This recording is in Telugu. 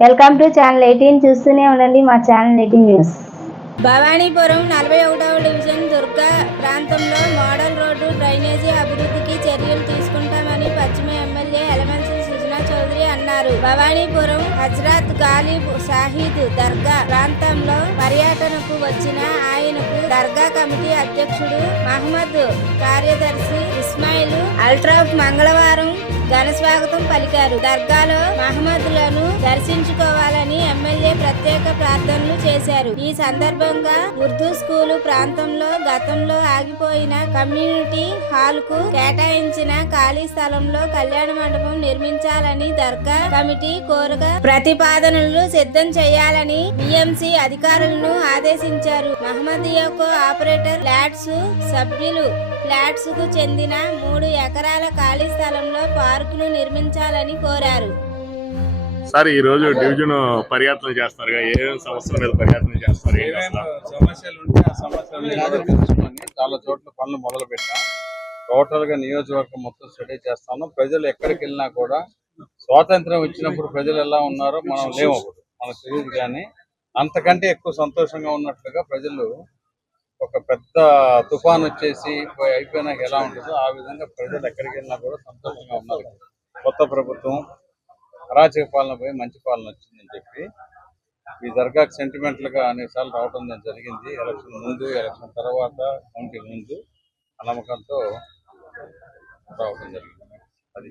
వెల్కమ్ టు ఛానల్ 18 చూస్తూనే ఉండండి మా ఛానల్ 18 న్యూస్. భవానీపురం 41వ డివిజన్ దుర్గా ప్రాంతంలో మోడల్ రోడ్డు డ్రైనేజీ అభివృద్ధికి చర్యలు తీసుకుంటామని పశ్చిమ ఎమ్మెల్యే ఎలమంచిలి సుజనా చౌదరి అన్నారు. భవానీపురం హజ్రత్ గాలిబ్ షాహీద్ దర్గా ప్రాంతంలో పర్యటనకు వచ్చిన ఆయనకు దర్గా కమిటీ అధ్యక్షుడు మహమ్మద్, కార్యదర్శి ఇస్మాయిల్ అల్ట్రాఫ్ మంగళవారం ఘన స్వాగతం పలికారు. దర్గాలో మహమ్మద్లను దర్శించుకోవాలని ఎమ్మెల్యే ప్రత్యేక ప్రార్థనలు చేశారు. ఈ సందర్భంగా ఉర్దూ స్కూలు ప్రాంతంలో గతంలో ఆగిపోయిన కమ్యూనిటీ హాల్ కు కేటాయించిన ఖాళీ స్థలంలో కళ్యాణ మండపం నిర్మించాలని దర్గా కమిటీ కోరగా ప్రతిపాదనలు సిద్ధం చేయాలని బిఎంసి అధికారులను ఆదేశించారు. మహమ్మదియా కో ఆపరేటర్ ఫ్లాట్స్ సభ్యులు ఫ్లాట్స్ కు చెందిన 3 ఎకరాల ఖాళీ స్థలంలో పార్కును నిర్మించాలని కోరారు. సార్ ఈ రోజు డివిజన్ పర్యటన చేస్తారు, ఏమేమి సమస్యల మీద పర్యటన చేస్తారు? సమస్యలు ఉంటే ఆ సమస్యలు తెలుసుకొని చాలా చోట్ల పనులు మొదలు పెట్టాం. టోటల్ గా నియోజకవర్గం మొత్తం స్టడీ చేస్తాను. ప్రజలు ఎక్కడికి వెళ్ళినా కూడా స్వాతంత్రం వచ్చినప్పుడు ప్రజలు ఎలా ఉన్నారో మనం లేవు, మనకు తెలియదు. కానీ అంతకంటే ఎక్కువ సంతోషంగా ఉన్నట్లుగా ప్రజలు ఒక పెద్ద తుఫాన్ వచ్చేసి అయిపోయినాక ఎలా ఉంటుందో ఆ విధంగా ప్రజలు ఎక్కడికి వెళ్ళినా కూడా సంతోషంగా ఉన్నారు. కొత్త ప్రభుత్వం అరాచక పాలన పోయి మంచి పాలన వచ్చిందని చెప్పి ఈ దర్గాకు సెంటిమెంట్లుగా అనేసార్లు రావడం జరిగింది. ఎలక్షన్ ముందు, ఎలక్షన్ తర్వాత, కౌంటింగ్ ముందు ఆ నమ్మకంతో రావడం జరిగింది. అది